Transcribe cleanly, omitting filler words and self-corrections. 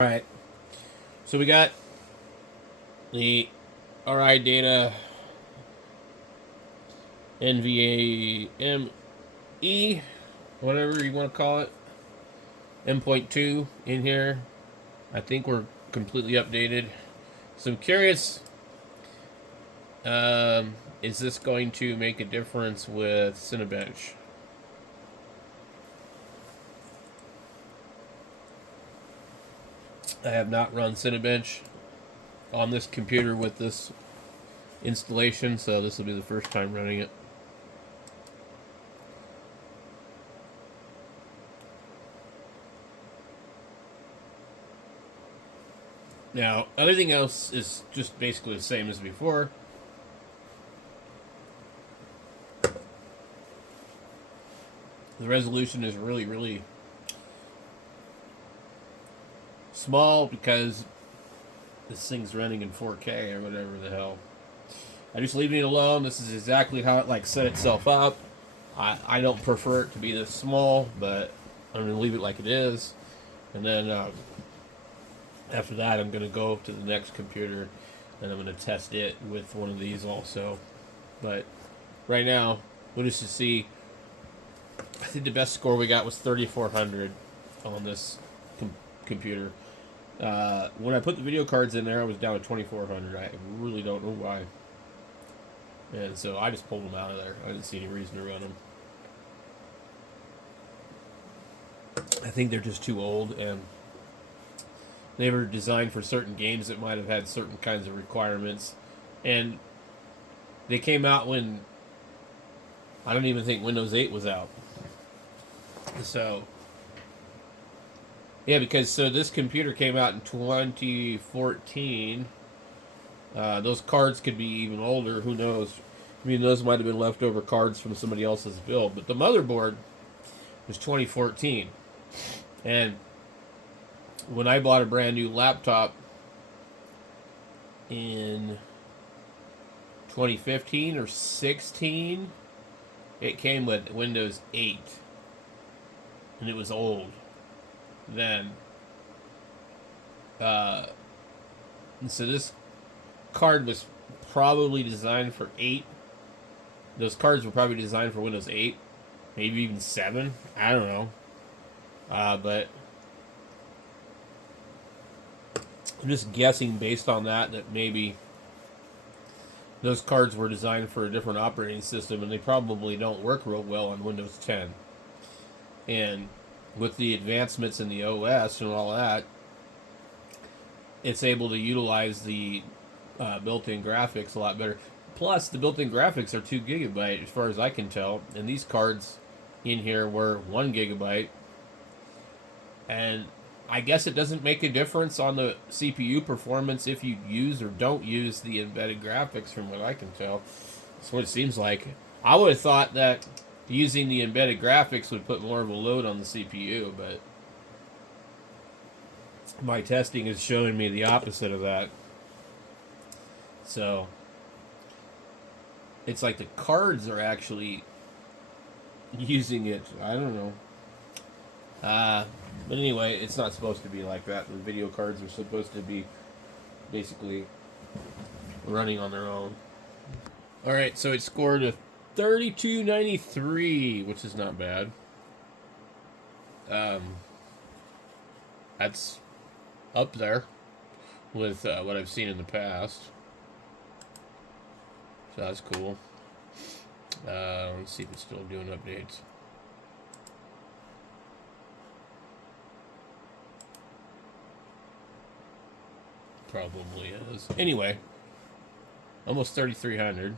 Alright, so we got the RI data nvme, whatever you want to call it, m.2 in here. I think we're completely updated. So I'm curious, is this going to make a difference with Cinebench? I have not run Cinebench on this computer with this installation, so this will be the first time running it. Now, everything else is just basically the same as before. The resolution is really small because this thing's running in 4K or whatever the hell. I just leave it alone. This is exactly how it set itself up. I don't prefer it to be this small, but I'm going to leave it like it is. And then after that, I'm going to go to the next computer and I'm going to test it with one of these also. But right now, we'll just see. I think the best score we got was 3,400 on this computer. When I put the video cards in there, I was down to 2,400. I really don't know why. And so I just pulled them out of there. I didn't see any reason to run them. I think they're just too old, and they were designed for certain games that might have had certain kinds of requirements. And they came out when I don't even think Windows 8 was out. So, yeah, because this computer came out in 2014. Those cards could be even older. Who knows? I mean, those might have been leftover cards from somebody else's build. But the motherboard was 2014. And when I bought a brand new laptop in 2015 or 16, it came with Windows 8. And it was old then. And so this card was probably designed for 8. Those cards were probably designed for Windows 8, maybe even 7. I don't know. But I'm just guessing based on that maybe those cards were designed for a different operating system, and they probably don't work real well on Windows 10. And with the advancements in the OS and all that, it's able to utilize the built-in graphics a lot better. Plus, the built-in graphics are 2 gigabyte as far as I can tell, and these cards in here were 1 gigabyte. And I guess it doesn't make a difference on the CPU performance if you use or don't use the embedded graphics, from what I can tell. That's what it seems like. I would have thought that using the embedded graphics would put more of a load on the CPU, but my testing is showing me the opposite of that. So it's like the cards are actually using it. I don't know. But anyway, it's not supposed to be like that. The video cards are supposed to be basically running on their own. Alright, so it scored a 3293, which is not bad. That's up there with what I've seen in the past. So that's cool. Let's see if it's still doing updates. Probably is. Anyway, almost 3,300.